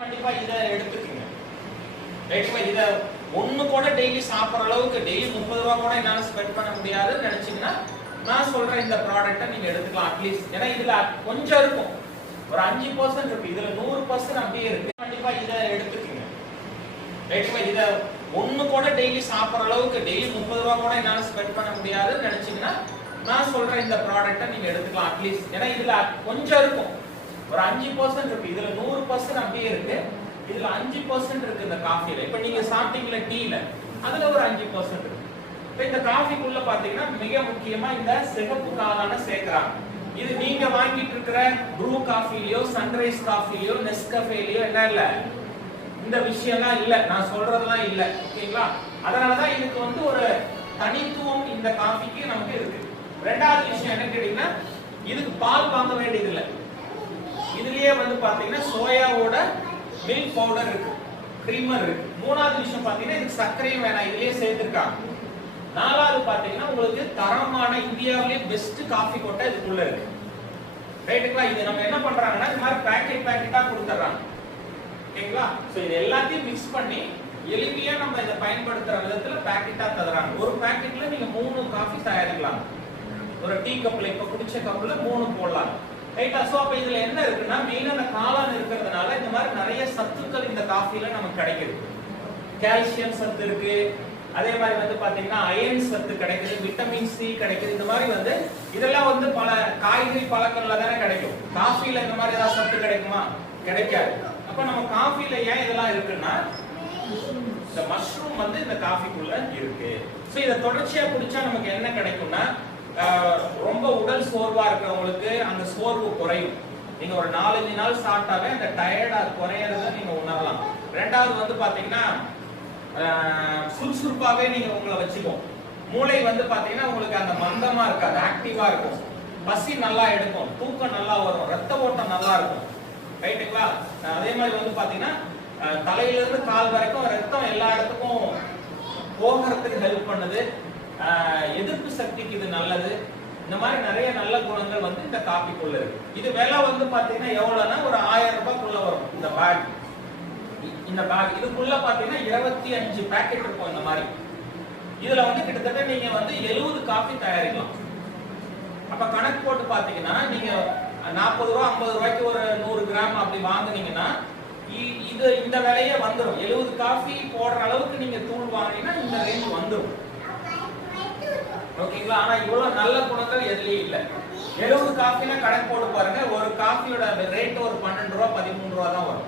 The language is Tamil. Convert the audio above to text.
கண்டிப்பா இத எடுத்துக்கங்க. ரைட்மா, இத ஒண்ணு கூட டெய்லி சாப்பிடுற அளவுக்கு டெய்லி 30 ரூபாய் கூட என்னால ஸ்பெண்ட் பண்ண முடியாதுன்னு நினைச்சீங்கன்னா நான் சொல்ற இந்த ப்ராடக்ட்டை நீங்க எடுத்துக்கலாம் அட்லீஸ்ட். ஏன்னா இதுல கொஞ்சம் இருக்கும், ஒரு 5% இருக்கு, இதுல 100% அப்படியே இருக்கு. கண்டிப்பா இத எடுத்துக்கங்க. ரைட்மா, இத ஒண்ணு கூட டெய்லி சாப்பிடுற அளவுக்கு டெய்லி 30 ரூபாய் கூட என்னால ஸ்பெண்ட் பண்ண முடியாதுன்னு நினைச்சீங்கன்னா நான் சொல்ற இந்த ப்ராடக்ட்டை நீங்க எடுத்துக்கலாம் அட்லீஸ்ட். ஏன்னா இதுல கொஞ்சம் இருக்கும், ஒரு 5% இருக்கு, இதுல 100% அப்படியே இருக்கு. இதுல 5% இருக்கு இந்த காஃபில. இப்ப நீங்க சாப்பிட்டீங்கல டீல, அதுல ஒரு 5% இருக்கு. இப்ப இந்த காஃபிக்குள்ள பாத்தீங்கன்னா மிக முக்கியமா இந்த சிகப்பு காளான சேர்க்கறாங்க. இது நீங்க வாங்கிட்டு இருக்கிற ப்ரூ காஃபிலயோ சன்ரைஸ் காஃபிலயோ நெஸ்கஃபேலயோ என்ன இல்ல, இந்த விஷயம்லாம் இல்ல, நான் சொல்றதெல்லாம் இல்ல. ஓகேங்களா? அதனாலதான் இதுக்கு வந்து ஒரு தனித்துவம் இந்த காஃபிக்கு நமக்கு இருக்கு. ரெண்டாவது விஷயம் என்ன கேட்டீங்கன்னா, இதுக்கு பால் வாங்க வேண்டியது இல்லை. இதுலயே வந்து பாத்தீங்கன்னா சோயாவோட மில்க் பவுடர் இருக்கு, கிரீமர் இருக்கு. மூணாவது விஷயம் பாத்தீங்கன்னா இதுக்கு சர்க்கரையும் வேணாம், இதுலயே சேர்த்திருக்காங்க. நாலாவது பாத்தீங்கன்னா உங்களுக்கு தரமான இந்தியாவிலேயே பெஸ்ட் காஃபி கொட்டை இதுக்குள்ள இருக்கு. ரைட்டுங்களா? இது நம்ம என்ன பண்றாங்கன்னா இந்த மாதிரி பேக்கெட்டா கொடுத்துறாங்க. ஓகேங்களா? சோ இது எல்லாத்தையும் மிக்ஸ் பண்ணி எளிமையா நம்ம இதை பயன்படுத்துற விதத்துல பேக்கெட்டா தருறாங்க. ஒரு பேக்கெட்ல நீங்க 3 காஃபி தயாரிக்கலாம். ஒரு டீ கப்ல இப்ப குடிச்ச கப்ல 3 போடலாம். ரைட்டா? சோ அப்ப இதுல என்ன இருக்குன்னா மெயினா அந்த காளான் இருக்கிறதுனால இந்த மாதிரி நிறைய சத்துக்கள் இந்த காஃபில நமக்கு கிடைக்குது. கால்சியம் சத்து இருக்கு, அதே மாதிரி வந்து பாத்தீங்கன்னா அயர்ன் சத்து கிடைக்குது, விட்டமின் சி கிடைக்குது. இந்த மாதிரி வந்து இதெல்லாம் வந்து பல காய்கறி பழங்கள்ல தானே கிடைக்கும். காஃபில இந்த மாதிரி ஏதாவது சத்து கிடைக்குமா? கிடைக்காது. அப்ப நம்ம காஃபில ஏன் இதெல்லாம் இருக்குன்னா இந்த மஷ்ரூம் வந்து இந்த காஃபிக்குள்ள இருக்கு. சோ இத தொடர்ச்சியா குடிச்சா நமக்கு என்ன கிடைக்கும்னா ரொம்ப உடல் சோர்வா இருக்கிறவங்களுக்கு அந்த சோர்வு குறையும். நீங்க ஒரு 4-5 நாள் சாப்பிட்டாவே அந்த டயர்டா குறையறத நீங்க உணரலாம். ரெண்டாவது வந்து பாத்தீங்கன்னா சுறுசுறுப்பாவே நீங்க உங்களை வச்சுக்கும். மூளை வந்து பாத்தீங்கன்னா உங்களுக்கு அந்த மந்தமா இருக்காது, ஆக்டிவா இருக்கும். பசி நல்லா எடுக்கும், தூக்கம் நல்லா வரும், ரத்த ஓட்டம் நல்லா இருக்கும். ரைட்டுங்களா? அதே மாதிரி வந்து பாத்தீங்கன்னா தலையில இருந்து கால் வரைக்கும் ரத்தம் எல்லா இடத்துக்கும் போகிறதுக்கு ஹெல்ப் பண்ணுது. எதிர்ப்பு சக்திக்கு இது நல்லது. இந்த மாதிரி நிறைய நல்ல குணங்கள் வந்து இந்த காபிக்குள்ள இருக்கு. இது விலை வந்து பாத்தீங்கன்னா எவ்வளவுனா ஒரு 1000 ரூபாய்க்குள்ள வரும் இந்த பேக். இந்த பேக் இதுக்குள்ள பாத்தீங்கன்னா 25 பேக்கெட் இருக்கும் இந்த மாதிரி. இதுல வந்து கிட்டத்தட்ட நீங்க வந்து 70 காபி தயாரிக்கலாம். அப்ப கணக்கு போட்டு பாத்தீங்கன்னா நீங்க 40 ரூபாய் 50 ரூபாய்க்கு ஒரு 100 கிராம் அப்படி வாங்குனீங்கன்னா இது இந்த விலையே வந்துடும். 70 காபி போடுற அளவுக்கு நீங்க தூள் வாங்கினீங்கன்னா இந்த ரேஞ்ச் வந்துடும். ஓகேங்களா? ஆனா இவ்வளவு நல்ல குணங்கள் எதுலயும் இல்ல. 70 காஃபில கணக்கு போட்டு பாருங்க, ஒரு காஃபியோட ரேட் ஒரு 12 ரூபாய் 13 ரூபாய் தான் வரும்.